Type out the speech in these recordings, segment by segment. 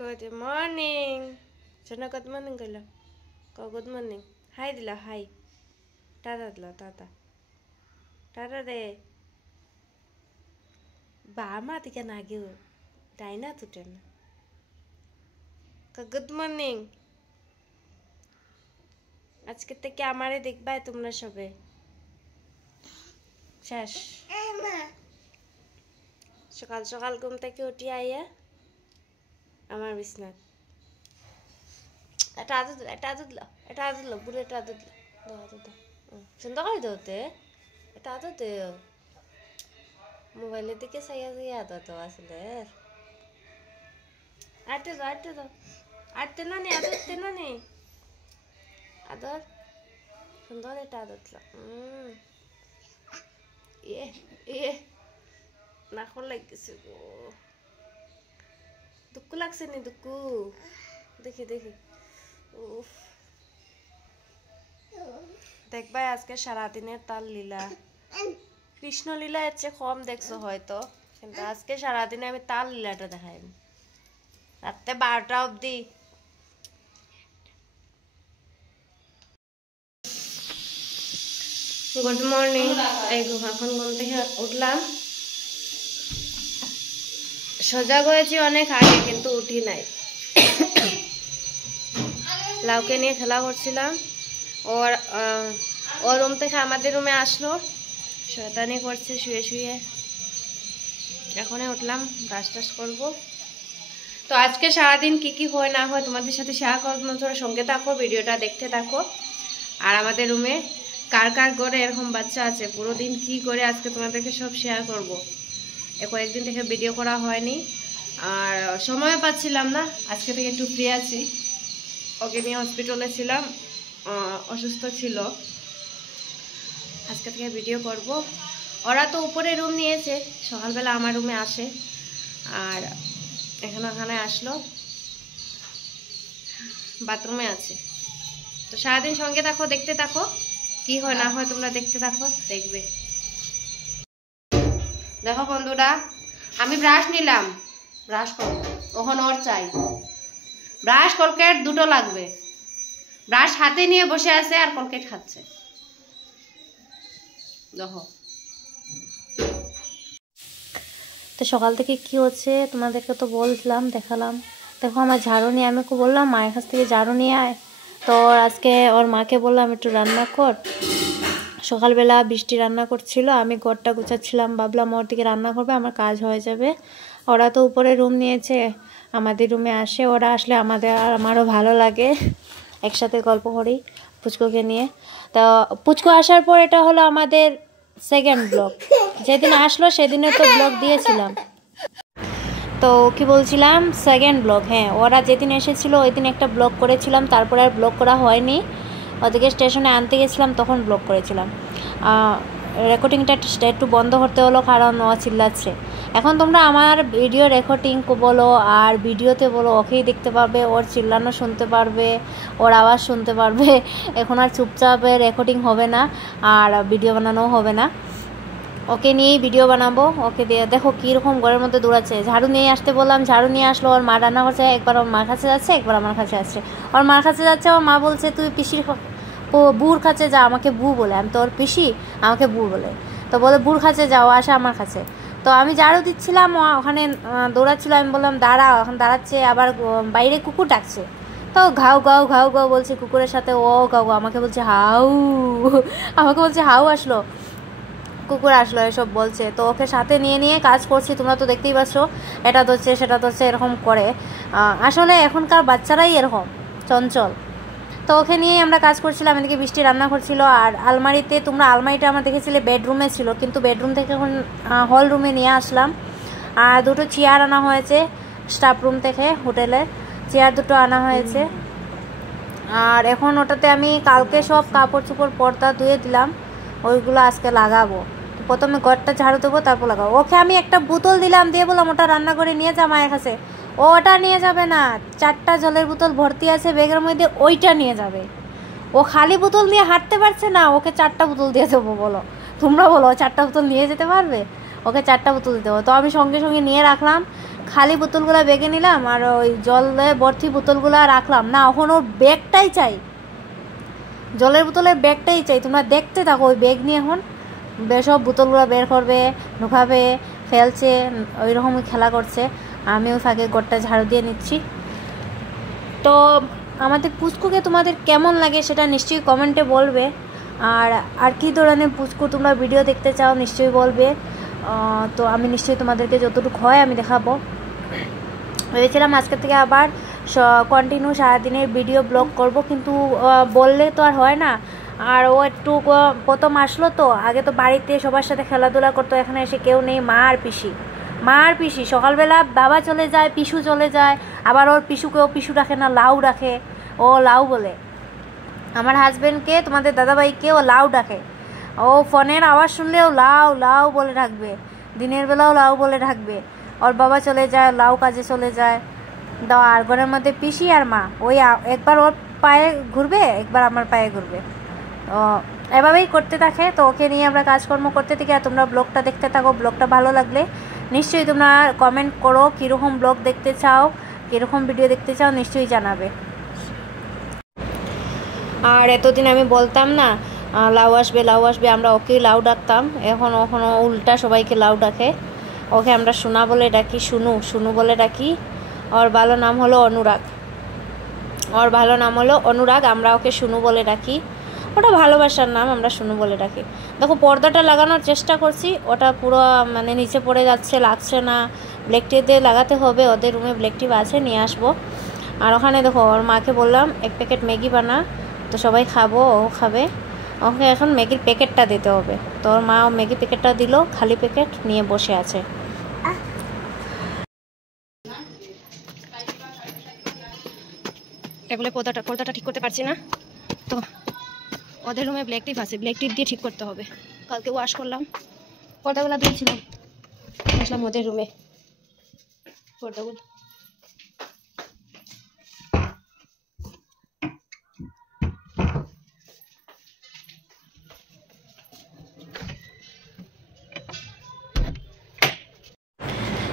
Good morning. Sana good morning kala. Ko good morning. Hi dila hi. Tata dila tata. Tata de. Bama tika nageu. Daina tuten. Ko good morning. আজকে থেকে আমারে দেখবাই তোমরা সবে শেষ সকাল সকাল ঘুম থেকে উঠি আইয়া আমার বিছনা এটা আদুল বুড়ো এটা আদুল দাও সুন্দর করে দোতে এটা আদুল দে মোবাইলের দিকে সাইয়া সাইয়া আদত আসলে আটতে না নে আদতে না নে আদর সুন্দর এটা আদত নাখর লাগছে গো দুঃখ লাগছে নি দুঃখ দেখি দেখি দেখবাই আজকে সারাদিনের তাল লীলা কৃষ্ণ লীলা এর চেয়ে কম দেখছো হয়তো কিন্তু আজকে সারাদিনে আমি তাল লীলাটা দেখাই রাতে 12টা অবধি গুড মর্নিং এই এখন ঘুম থেকে উঠলাম সজাগ হয়েছি অনেক আগে কিন্তু উঠি নাই লাউকে নিয়ে খেলা করছিলাম ওর রুম থেকে আমাদের রুমে আসলো শয়তানি করছে শুয়ে শুয়ে এখনই উঠলাম ব্রাশ টাশ করবো তো আজকে সারাদিন কি হয় না হয় তোমাদের সাথে শেয়ার করবো তোমরা সঙ্গে থাকো ভিডিওটা দেখতে থাকো আর আমাদের রুমে কার কার ঘরে এরকম বাচ্চা আছে পুরো দিন কি করে আজকে তোমাদেরকে সব শেয়ার করবো কয়েকদিন থেকে ভিডিও করা হয়নি আর সময় পাচ্ছিলাম না আজকে থেকে একটু ফ্রি আছি ওকে নিয়ে হসপিটালে ছিলাম অসুস্থ ছিল আজকে থেকে ভিডিও করব ওরা তো উপরে রুম নিয়েছে সকালবেলা আমার রুমে আসে আর এখানে আসলো বাথরুমে আছে তো সারাদিন সঙ্গে থাকো দেখতে থাকো কি হয় না হয় তোমরা দেখতে থাকো দেখবে দেখো বন্ধুরা আমি ব্রাশ নিলাম ব্রাশ করব ওখান ওর চাই ব্রাশ কলকেট দুটো লাগবে ব্রাশ হাতে নিয়ে বসে আছে আর কলকেট খাচ্ছে দেখো তো সকাল থেকে কি হচ্ছে তোমাদেরকে তো বললাম দেখালাম দেখো আমার ঝাড়ু নিয়ে আমি ওকে বললাম মায়ের কাছ থেকে ঝাড়ু নিয়ে আয় তো আজকে ওর মাকে বললাম একটু রান্না কর সকালবেলা বৃষ্টি রান্না করছিল আমি ঘরটা গুছাচ্ছিলাম ভাবলাম ওর দিকে রান্না করবে আমার কাজ হয়ে যাবে ওরা তো উপরে রুম নিয়েছে আমাদের রুমে আসে ওরা আসলে আমারও ভালো লাগে একসাথে গল্প করি পুচকুকে নিয়ে তো পুচকু আসার পর এটা হলো আমাদের সেকেন্ড ব্লগ যেদিন আসলো সেদিনে তো ব্লগ দিয়েছিলাম তো কি বলছিলাম সেকেন্ড ব্লগ হ্যাঁ ওরা যেদিন এসেছিলো ওই দিন একটা ব্লগ করেছিলাম তারপরে আর ব্লগ করা হয়নি ওদেরকে স্টেশনে আনতে গেছিলাম তখন ব্লগ করেছিলাম রেকর্ডিংটা একটু বন্ধ করতে হলো কারণ ও চিল্লাচ্ছে এখন তোমরা আমার ভিডিও রেকর্ডিং বলো আর ভিডিওতে বলো ওকেই দেখতে পারবে ওর চিল্লানো শুনতে পারবে ওর আওয়াজ শুনতে পারবে এখন আর চুপচাপে রেকর্ডিং হবে না আর ভিডিও বানানোও হবে না ওকে নিয়েই ভিডিও বানাবো ওকে দিয়ে দেখো কীরকম ঘরের মধ্যে দৌড়াচ্ছে ঝাড়ু নিয়ে আসতে বললাম ঝাড়ু নিয়ে আসলো ওর মা রান্না করছে একবার ওর মার কাছে যাচ্ছে একবার আমার কাছে আসছে ওর মার কাছে যাচ্ছে ওর মা বলছে তুই পিসির বুড় কাছে যা আমাকে বু বলে আমি তো ওর পিসি আমাকে বু বলে তো বলে বুড় কাছে যাও আসে আমার কাছে তো আমি ঝাড়ু দিচ্ছিলাম ওখানে দৌড়াচ্ছিল আমি বললাম দাঁড়াও এখন দাঁড়াচ্ছে আবার বাইরে কুকুর ডাকছে তো ঘাউ ঘাউ ঘাউ ঘাউ বলছে কুকুরের সাথে ও ঘাউ আমাকে বলছে হাউ আসলো কুকুর আসলো এসব বলছে তো ওকে সাথে নিয়ে কাজ করছি তোমরা তো দেখতেই পাচ্ছ এটা ধরছে সেটা ধরছে এরকম করে আসলে এখনকার বাচ্চারাই এরকম চঞ্চল তো ওকে নিয়ে আমরা কাজ করছিলাম এদিকে বৃষ্টি রান্না করছিল আর আলমারিতে তোমরা আলমারিটা আমরা দেখেছিলে বেডরুমে ছিল কিন্তু বেডরুম থেকে এখন হল রুমে নিয়ে আসলাম আর দুটো চেয়ার আনা হয়েছে স্টাফ রুম থেকে হোটেলের চেয়ার দুটো আনা হয়েছে আর এখন ওটাতে আমি কালকে সব কাপড় চোপড় পর্দা ধুয়ে দিলাম ওইগুলো আজকে লাগাবো প্রথমে ঘরটা ঝাড়ু দেবো তারপর লাগাবো ওকে আমি একটা বোতল দিলাম দিয়ে বললাম ওটা রান্না করে নিয়ে যা মায়ের কাছে ওটা নিয়ে যাবে না 4টা জলের বোতল ভর্তি আছে ব্যাগের মধ্যে ওইটা নিয়ে যাবে ও খালি বোতল নিয়ে হাঁটতে পারছে না ওকে 4টা বোতল দিয়ে দেবো বলো তোমরা বলো 4টা বোতল নিয়ে যেতে পারবে ওকে 4টা বোতল দিতে হবে তো আমি সঙ্গে সঙ্গে নিয়ে রাখলাম খালি বোতলগুলো ব্যাগে নিলাম আর ওই জলে ভর্তি বোতলগুলো রাখলাম না, এখন ওর ব্যাগটাই চাই, জলের বোতলের ব্যাগটাই চাই। তোমরা দেখতে থাকো, ওই ব্যাগ নিয়ে এখন সব বোতলগুলো বের করবে, ঢুকাবে, ফেলছে, ওই রকমই খেলা করছে। আমি ওই ফাঁকে ঘরটা ঝাড়ু দিয়ে নিচ্ছি। তো আমাদের পুচকুকে তোমাদের কেমন লাগে সেটা নিশ্চয়ই কমেন্টে বলবে। আর কী ধরনের পুচকু তোমরা ভিডিও দেখতে চাও নিশ্চয়ই বলবে। তো আমি নিশ্চয়ই তোমাদেরকে যতটুকু হয় আমি দেখাবো। ভেবেছিলাম আজকে থেকে আবার কন্টিনিউ সারাদিনের ভিডিও ব্লগ করব, কিন্তু বললে তো আর হয় না। আর ও একটু প্রথম আসলো তো, আগে তো বাড়িতে সবার সাথে খেলাধুলা করতো, এখানে এসে কেউ নেই, মা আর পিসি। সকালবেলা বাবা চলে যায়, পিসু চলে যায়, আবার ওর পিসুকেও পিসু রাখে না, লাউ রাখে, ও লাউ বলে। আমার হাজব্যান্ডকে, তোমাদের দাদাভাইকে ও লাউ ডাকে। ও ফোনের আওয়াজ শুনলেও লাউ লাউ বলে ডাকবে, দিনের বেলাও লাউ বলে ডাকবে। ওর বাবা চলে যায়, লাউ কাজে চলে যায়। আর ঘরের মধ্যে পিসি আর মা, ওই একবার ওর পায়ে ঘুরবে, একবার আমার পায়ে ঘুরবে, তো এভাবেই করতে থাকে। তো ওকে নিয়ে আমরা কাজকর্ম করতে থাকি। আর তোমরা ব্লগটা দেখতে থাকো। ব্লগটা ভালো লাগলে নিশ্চয়ই তোমরা কমেন্ট করো, কীরকম ব্লগ দেখতে চাও, কীরকম ভিডিও দেখতে চাও নিশ্চয়ই জানাবে। আর এতদিন আমি বলতাম না লাউ আসবে, আমরা ওকেই লাউ ডাকতাম। এখন উল্টা সবাইকে লাউ ডাকে। ওকে আমরা সোনা বলে ডাকি, শুনু বলে ডাকি। ওর ভালো নাম হলো অনুরাগ, আমরা ওকে শুনু বলে ডাকি। ওটা ভালোবাসার নাম, আমরা শুনু বলে ডাকি। দেখো পর্দাটা লাগানোর চেষ্টা করছি, ওটা পুরো মানে নিচে পড়ে যাচ্ছে, লাগছে না। ব্ল্যাক টিপ দিয়ে লাগাতে হবে, ওদের রুমে ব্ল্যাক টিপ আছে, নিয়ে আসবো। আর ওখানে দেখো ওর মাকে বললাম এক প্যাকেট ম্যাগি বানা, তো সবাই খাবো, ও খাবে। ওকে এখন ম্যাগির প্যাকেটটা দিতে হবে। তো ওর মা ম্যাগি প্যাকেটটা দিল, খালি প্যাকেট নিয়ে বসে আছে। টেবিলে পর্দাটা ঠিক করতে পারছি না, তো ওদের রুমে ব্ল্যাক টিপ আছে, ব্ল্যাক টিপ দিয়ে ঠিক করতে হবে। কালকে ওয়াশ করলাম, পর্দাগুলো দিয়েছিলাম, আসলাম ওদের রুমে পর্দাগুলো।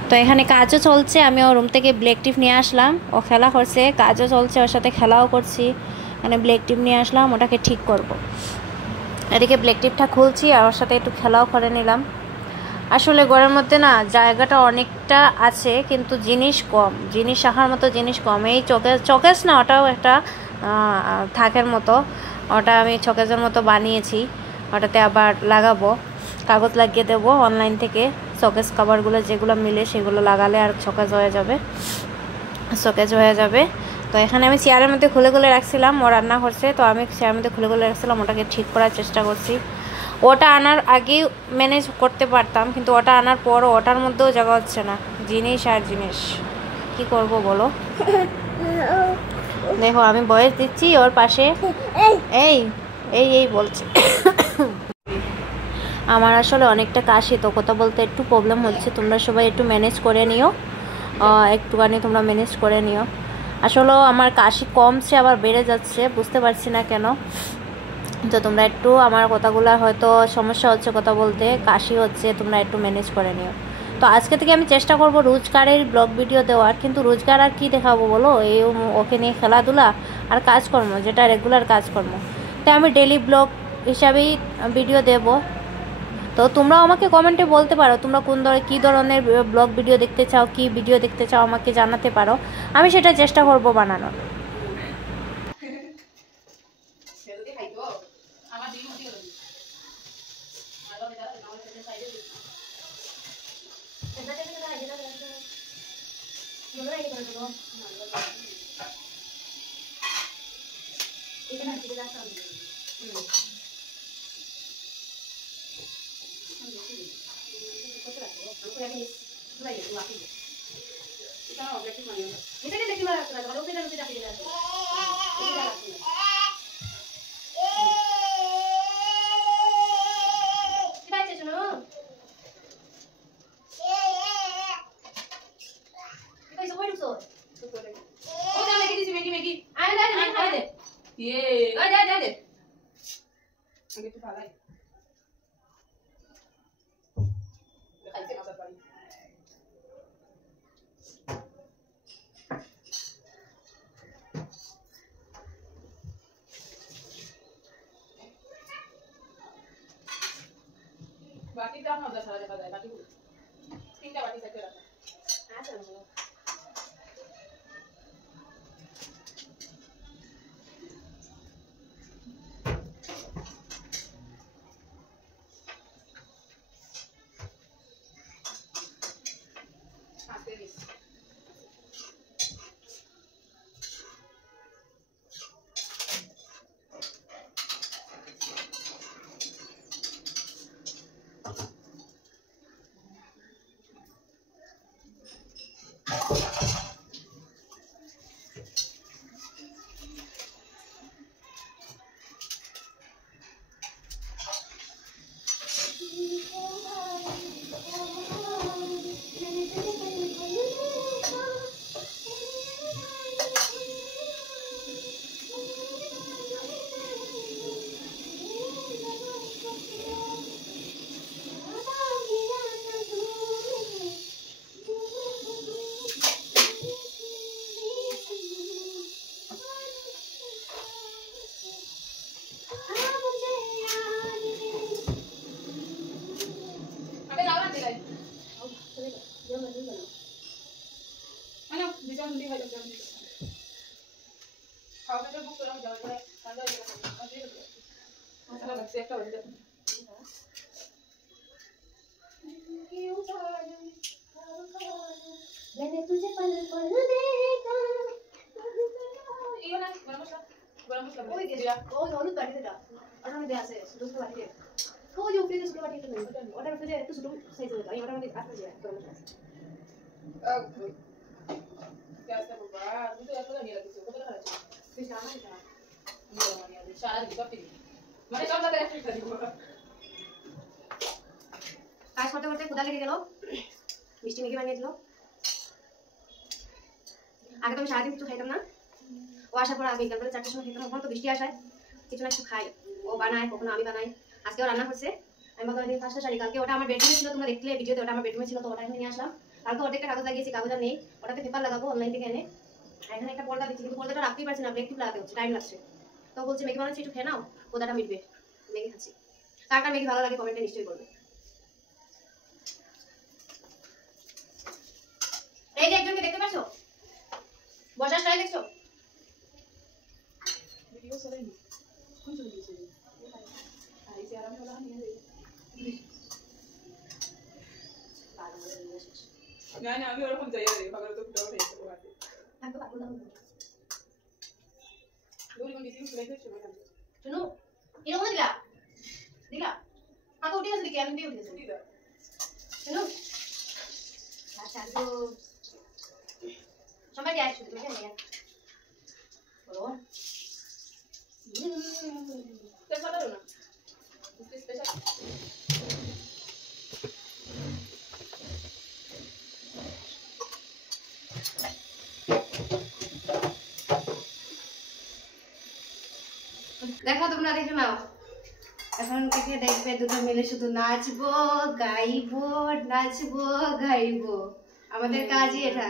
তো এখানে কাজও চলছে, আমি ওর রুম থেকে ব্ল্যাক টিপ নিয়ে আসলাম, ও খেলা করছে, কাজও চলছে, ওর সাথে খেলাও করছি। এখানে ব্ল্যাক টিপ নিয়ে আসলাম, ওটাকে ঠিক করব। এদিকে ব্ল্যাক টিপটা খুলছি আর ওর সাথে একটু খেলাও করে নিলাম। আসলে ঘরের মধ্যে না জায়গাটা অনেকটা আছে, কিন্তু জিনিস রাখার মতো জিনিস কম। এই চকেস না, ওটাও একটা থাকের মতো, ওটা আমি চকেসের মতো বানিয়েছি, ওটাতে আবার লাগাবো, কাগজ লাগিয়ে দেবো অনলাইন থেকে। শোকেস কভারগুলো যেগুলো মিলে সেগুলো লাগালে আর শোকেস হয়ে যাবে। তো এখানে আমি চেয়ারের মধ্যে খুলে রাখছিলাম, ও রান্না করছে, তো আমি চেয়ারের মধ্যে খুলে রাখছিলাম, ওটাকে ঠিক করার চেষ্টা করছি। ওটা আনার আগেই ম্যানেজ করতে পারতাম, কিন্তু ওটা আনার পরও ওটার মধ্যেও জায়গা হচ্ছে না। জিনিস কি করব বলো। দেখো আমি বয়স দিচ্ছি ওর পাশে, এই বলছে। আমার আসলে অনেকটা কাশি, তো কথা বলতে একটু প্রবলেম হচ্ছে, তোমরা সবাই একটু ম্যানেজ করে নিও, একটুখানি তোমরা ম্যানেজ করে নিও। আসলে আমার কাশি কমছে আবার বেড়ে যাচ্ছে, বুঝতে পারছি না কেন। তো তোমরা একটু আমার কথাগুলো হয়তো সমস্যা হচ্ছে কথা বলতে, কাশি হচ্ছে, তোমরা একটু ম্যানেজ করে নিও। তো আজকে থেকে আমি চেষ্টা করব রোজগারের ব্লগ ভিডিও দেওয়ার, কিন্তু রোজগার আর কী দেখাবো বলো, এই ওকে নিয়ে খেলাধুলা আর কাজকর্ম, যেটা রেগুলার কাজকর্ম। তাই আমি ডেলি ব্লগ হিসাবেই ভিডিও দেব। তো তোমরাও আমাকে কমেন্টে বলতে পারো তোমরা কী ধরনের ব্লগ ভিডিও দেখতে চাও, কি ভিডিও দেখতে চাও আমাকে জানাতে পারো, আমি সেটা চেষ্টা করব বানানোর। मैंने तुझे पल पल देखा 이거는 뭐라 무슨 ওই যে ওই হলুদ বাটিটা ওটার মধ্যে আছে ছোট ছোট বাটিতে ওই যে উপরে ছোট বাটিটা নেই ওটার মধ্যে একটু ছোট সাইজ হলো এই ওটার মধ্যে কাটতে যায় গরম মশলা ¿Qué hace papá? ¿No te das cuenta? Mira, que se ocupa la leche. বেশ আমার এটা Mira, María, Sara, digo, papi. María, vamos a tener que digo. কাজ করতে করতে ক্ষুধা লেগে গেল মিষ্টি ম্যাগি বানিয়ে দিল আগে তো আমি সারাদিন কিছু খাইতাম না ও আসার পর আমি বিকালবেলা 4টার সময় খেতাম ওখানে তো বৃষ্টি আসায় কিছু না কিছু খাই ও বানায় কখনো আমি বানাই আজকেও রান্না করছে আমি ভাবলাম দিন ফার্স্টটা শাড়ি কালকে ওটা আমার বেডরুমে ছিল তোমরা দেখলে ভিডিওতে ওটা আমার বেডরুমে ছিল তো ওটা এখানে নিয়ে আসলাম কালকে অর্ধেকটা কাগজ লাগিয়েছি কাগজ আর নেই ওটাতে পেপার লাগাবো অনলাইন থেকে এনে এখানে একটা পর্দা দিচ্ছি কিন্তু পর্দাটা রাখতেই পারছি না ব্রেক টিপ লাগাতে হচ্ছে টাইম লাগছে তো বলছে ম্যাগি বানাচ্ছি একটু খেয়ে নাও পর্দাটা মিটবে ম্যাগি খাচ্ছি কার কার ম্যাগি ভালো লাগে কমেন্টে নিশ্চয়ই বলবে এই যে একজনকে দেখতে পাচ্ছো বসার স্টাইল দেখছো Video sore ni. Kung sure video sore. Ay, si Aram wala niya rin. Nga na, আমি ওরকম যাই রে, পাগল তো ফুটাও হয়েছে ওখানে। থাকো থাকো দাও দূরে কোন দিছি প্লেট হচ্ছে না। শুনো এরকম দিলা দিলা কাকা উঠে গেছে কি আমি দিয়ে উঠে গেছে দিদা। শুনো আচ্ছা তো সবাই আসছে তুমি জানেন বলো Te falta una. Este especial. দেখো তোমরা দেখে নাও এখন থেকে দেখবে দুটো মিলে শুধু নাচবো গাইবো নাচবো গাইবো আমাদের কাজই এটা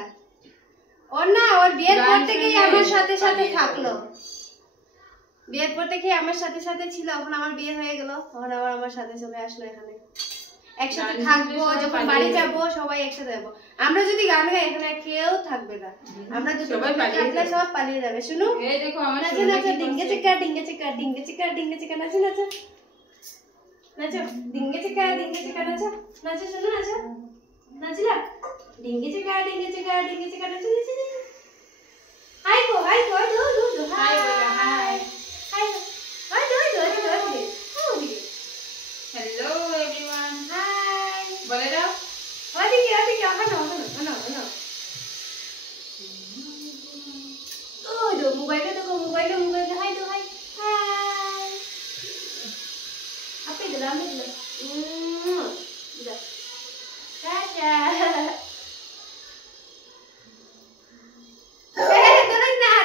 ওর না ওর বিয়ের পর থেকেই আমার সাথে সাথে থাকলো বিয়ের পর থেকে আমার সাথে সাথে ছিল এখন আমার বিয়ে হয়ে গেল তখন আবার আমার সাথে চলে আসলো এখানে একসাথে থাকবো যখন বাড়ি যাবো সবাই একসাথে যাবো আমরা যদি গান গাই এখানে কেউ থাকবে না আমরা দুটো থাকলে সব পালিয়ে যাবে শুনো এই দেখো আমার নাচো নাচো ডিঙ্গে চিকা ডিঙ্গে চিকা ডিঙ্গে চিকা ডিঙ্গে চিকা নাচো নাচো নাচো ডিঙ্গে চিকা নাচো নাচো শুনো নাচো নাচিলা ডিঙ্গে চিকা নাচো নাচো হাই গো দো হাই হাই হাই হাই দো Hello everyone. হাই বলে দাও। ওদিকে হনো ওই দো মোবাইলে হাই দো হাই হাই আপনি দিলাম টাটা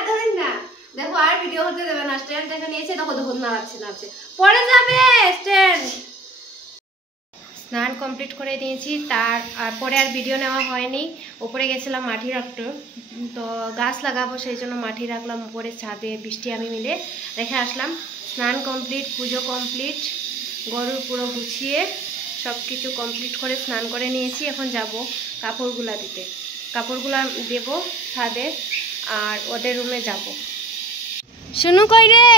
ধরেন না দেখো আর ভিডিও হতে দেবে না স্ট্যান্ড দেখে নিয়েছে তখন নাড়াচ্ছে পরে যাবে স্ট্যান্ড স্নান কমপ্লিট করে দিয়েছি তারপরে আর ভিডিও নেওয়া হয়নি উপরে গেছিলাম মাটি রাখতে তো গাছ লাগাবো সেই জন্য মাটি রাখলাম উপরে ছাদে বৃষ্টি আমি মিলে রেখে আসলাম স্নান কমপ্লিট পুজো কমপ্লিট গরুর পুরো গুছিয়ে সব কিছু কমপ্লিট করে স্নান করে নিয়েছি। এখন যাব কাপড়গুলা দিতে, কাপড়গুলা দেব ছাদে আর ওদের রুমে যাব। শুনু কই রে?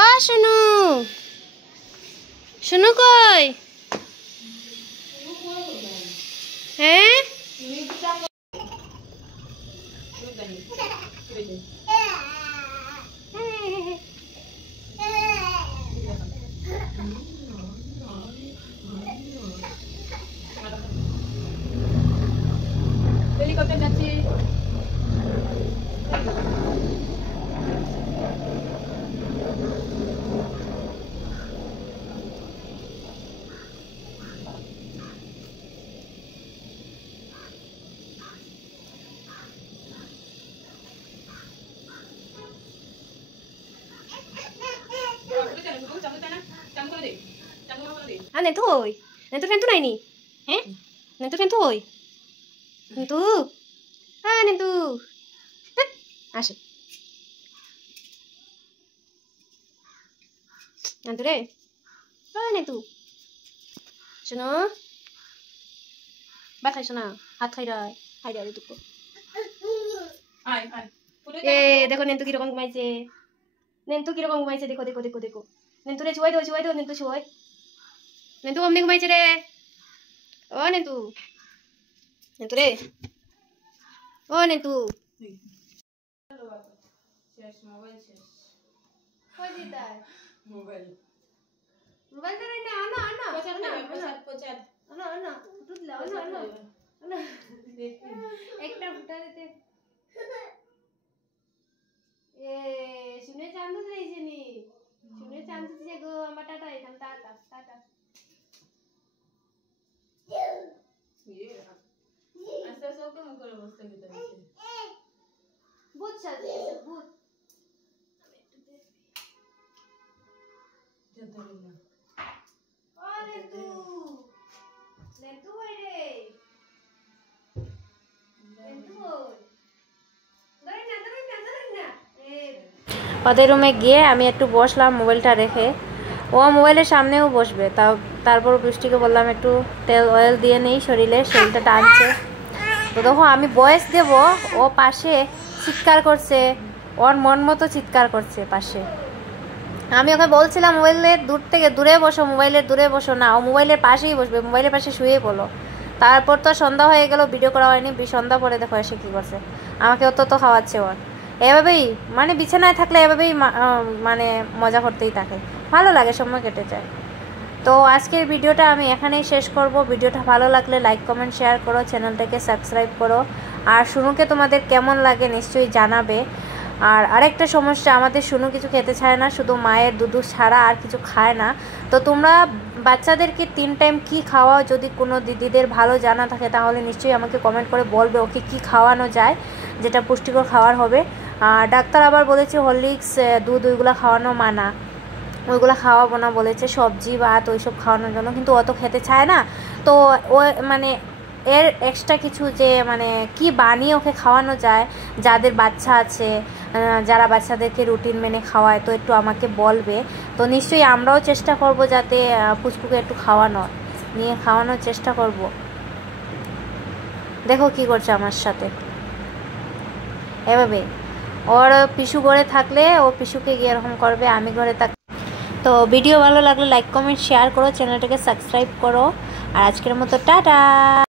ও শুনু, শুনু কই? হ্যাঁ হেলিকপ্টার যাচ্ছে। nentu oi, nentu nentu nai ni, nentu nentu oi, nentu, nentu, asik, nentu deh, nentu, shino, batai shona, hat khai dah itu ko, देखो nentu kira kong kumai ce, देखो, nentu deh cuai do, nentu cuai. nentu omni ঘুমাইছে রে, ও nentu, nentu রে, ও nentu, শেষ mobile শেষ, কই দিতাই mobile ধরে না, আনা দুধ লাও, আনা একটা ফুটা দিতে, শুনে চান্দু দিয়েছে নি, শুনে চান্দু দিয়েছে গো, আমার টাটা এখান, টাটা আস্তে আস্তে ওকে মুখ করে বসতে দিতে হবে, ভূত সাজিয়েছে ভূত, আমি একটু দেখি যেতে না, নেন্টু ওই রে, নেন্টু ওই, ধরেন না, ওদের রুমে গিয়ে আমি একটু বসলাম মোবাইলটা রেখে, ও মোবাইলের সামনেও বসবে, তারপর বৃষ্টিকে বললাম একটু তেল অয়েল দিয়ে নেই শরীরে, শরীরটা টানছে। তো দেখো আমি বয়স দেব, ও পাশে চিৎকার করছে, ওর মন মতো চিৎকার করছে পাশে। আমি ওকে বলছিলাম মোবাইলের দূরে বসো, মোবাইলের দূরে বসো না, ও মোবাইলের পাশেই বসবে, মোবাইলের পাশে শুয়ে পড়লো। তারপর তো সন্ধ্যা হয়ে গেল, ভিডিও করা হয়নি, সন্ধ্যা পরে দেখো এসে কী করছে, আমাকে তো খাওয়াচ্ছে ওর। এভাবেই মানে বিছানায় থাকলে এভাবেই মানে মজা করতেই থাকে, ভালো লাগে, সময় কেটে যায়। তো আজকের ভিডিওটা আমি এখানেই শেষ করব। ভিডিওটা ভালো লাগলে লাইক কমেন্ট শেয়ার করো, চ্যানেলটাকে সাবস্ক্রাইব করো, আর শুনুকে তোমাদের কেমন লাগে নিশ্চয়ই জানাবে। আর আরেকটা সমস্যা, আমাদের শুনু কিছু খেতে চায় না, শুধু মায়ের দুধ ছাড়া আর কিছু খায় না। তো তোমরা বাচ্চাদেরকে 3 টাইম কি খাওয়াও, যদি কোনো দিদিদের ভালো জানা থাকে তাহলে নিশ্চয়ই আমাকে কমেন্ট করে বলবে ওকে কি খাওয়ানো যায় যেটা পুষ্টিকর খাবার হবে। ডাক্তার আবার বলেছে হরলিক্স, দুধ ওইগুলো খাওয়ানো মানা, ওইগুলো খাওয়াবো না বলেছে, সবজি ভাত ওইসব খাওয়ানোর জন্য, কিন্তু অত খেতে চায় না। তো ও মানে এর এক্সট্রা কিছু যে মানে কি বানিয়ে ওকে খাওয়ানো যায়, যাদের বাচ্চা আছে, যারা বাচ্চাদেরকে রুটিন মেনে খাওয়ায়, তো একটু আমাকে বলবে। তো নিশ্চয়ই আমরাও চেষ্টা করব যাতে পুচকুকে একটু খাওয়ানোর চেষ্টা করব। দেখো কি করছে আমার সাথে, এভাবে ওর পিসু ঘরে থাকলে ও পিসুকে গিয়ে এরকম করবে, আমি ঘরে থাক। তো ভিডিও ভালো লাগলে লাইক কমেন্ট শেয়ার করো, চ্যানেলটাকে সাবস্ক্রাইব করো, আর আজকের মতো টাটা।